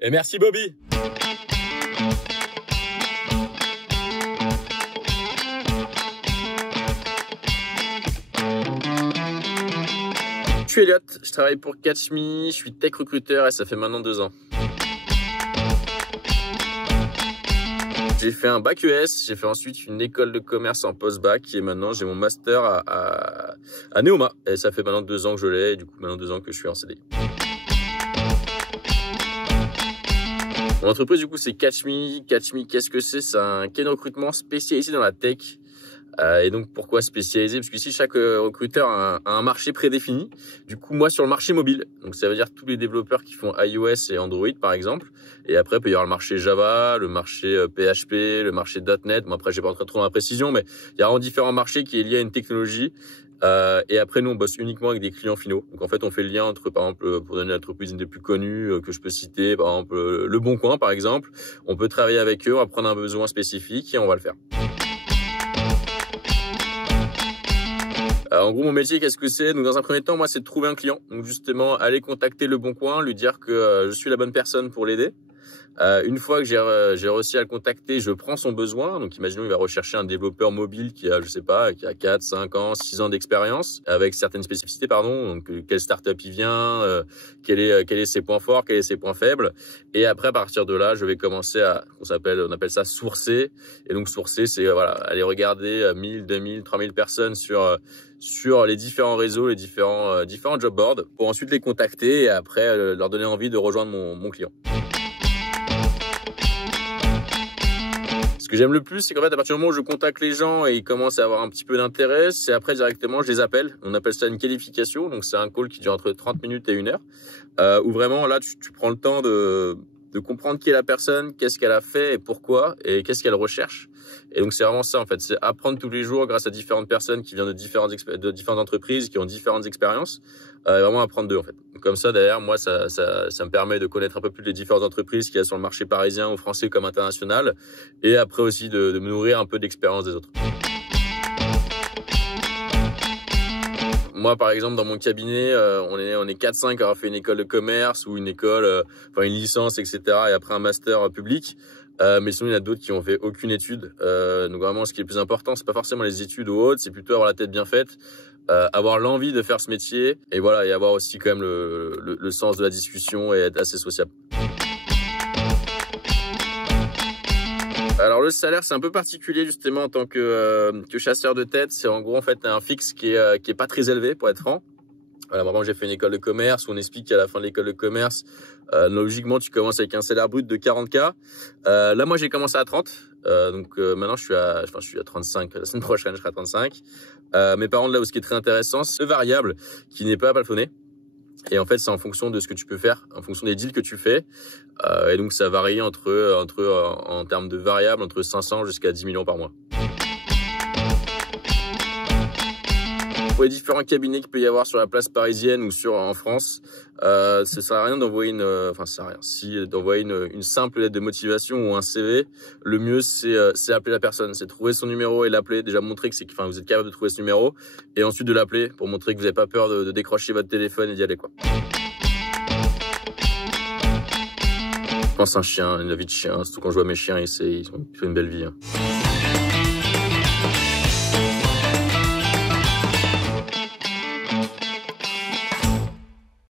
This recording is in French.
Et merci Bobby. Je suis Elliot, je travaille pour Catch.me, je suis tech recruteur et ça fait maintenant 2 ans. J'ai fait un bac ES, j'ai fait ensuite une école de commerce en post-bac et maintenant j'ai mon master à Neoma. Et ça fait maintenant 2 ans que je l'ai et du coup maintenant 2 ans que je suis en CDI. Mon entreprise du coup c'est Catch.me. Catch.me, qu'est-ce que c'est? C'est un cabinet de recrutement spécialisé dans la tech. Et donc pourquoi spécialisé? Parce qu'ici chaque recruteur a un marché prédéfini. Du coup moi sur le marché mobile, donc ça veut dire tous les développeurs qui font iOS et Android par exemple. Et après il peut y avoir le marché Java, le marché PHP, le marché .NET. Bon après j'ai pas rentré trop dans la précision, mais il y a vraiment différents marchés qui est lié à une technologie. Et après nous on bosse uniquement avec des clients finaux. Donc en fait on fait le lien entre par exemple pour donner l'entreprise une des plus connues que je peux citer, par exemple Le Bon Coin par exemple. On peut travailler avec eux, on va prendre un besoin spécifique et on va le faire. En gros, mon métier, qu'est-ce que c'est? Donc, dans un premier temps, moi, c'est de trouver un client. Donc, justement, aller contacter Le Bon Coin, lui dire que je suis la bonne personne pour l'aider. Une fois que j'ai réussi à le contacter, je prends son besoin. Donc, imaginons, il va rechercher un développeur mobile qui a, je sais pas, qui a 4, 5 ans, 6 ans d'expérience, avec certaines spécificités, pardon. Donc, quelle startup il vient, quel est ses points forts, quels sont ses points faibles. Et après, à partir de là, je vais commencer on appelle ça sourcer. Et donc, sourcer, c'est, voilà, aller regarder 1000, 2000, 3000 personnes sur les différents réseaux, les différents job boards pour ensuite les contacter et après leur donner envie de rejoindre mon client. Ce que j'aime le plus, c'est qu'en fait, à partir du moment où je contacte les gens et ils commencent à avoir un petit peu d'intérêt, c'est après directement, je les appelle. On appelle ça une qualification. Donc, c'est un call qui dure entre 30 minutes et 1 heure. Où vraiment, là, tu prends le temps de comprendre qui est la personne, qu'est-ce qu'elle a fait et pourquoi et qu'est-ce qu'elle recherche. Et donc, c'est vraiment ça, en fait. C'est apprendre tous les jours grâce à différentes personnes qui viennent de différentes entreprises, qui ont différentes expériences. Vraiment apprendre d'eux, en fait. Comme ça, derrière, moi, ça me permet de connaître un peu plus les différentes entreprises qu'il y a sur le marché parisien ou français comme international. Et après aussi de me nourrir un peu d'expérience des autres. Moi, par exemple, dans mon cabinet, on est 4-5 à avoir fait une école de commerce ou une école, une licence, etc. et après un master public. Mais sinon, il y en a d'autres qui ont fait aucune étude. Donc vraiment, ce qui est le plus important, c'est pas forcément les études ou autres, c'est plutôt avoir la tête bien faite, avoir l'envie de faire ce métier et voilà, et avoir aussi quand même le sens de la discussion et être assez sociable. Alors le salaire c'est un peu particulier justement en tant que chasseur de tête. C'est en gros en fait un fixe qui est pas très élevé pour être franc. Voilà, vraiment j'ai fait une école de commerce où on explique qu'à la fin de l'école de commerce, logiquement tu commences avec un salaire brut de 40K. Là moi j'ai commencé à 30, donc maintenant je suis à 35. La semaine prochaine je serai à 35. Mais par contre là où ce qui est très intéressant, c'est le variable qui n'est pas plafonné. Et en fait, c'est en fonction de ce que tu peux faire, en fonction des deals que tu fais. Et donc, ça varie en termes de variables, entre 500 jusqu'à 10 millions par mois. Pour les différents cabinets qu'il peut y avoir sur la place parisienne ou en France, ça sert à rien d'envoyer d'envoyer une simple lettre de motivation ou un CV. Le mieux, c'est appeler la personne, c'est trouver son numéro et l'appeler. Déjà montrer que vous êtes capable de trouver ce numéro et ensuite de l'appeler pour montrer que vous n'avez pas peur de décrocher votre téléphone et d'y aller, quoi. Je pense un chien, une vie de chien, surtout quand je vois mes chiens, ils ont une belle vie, hein.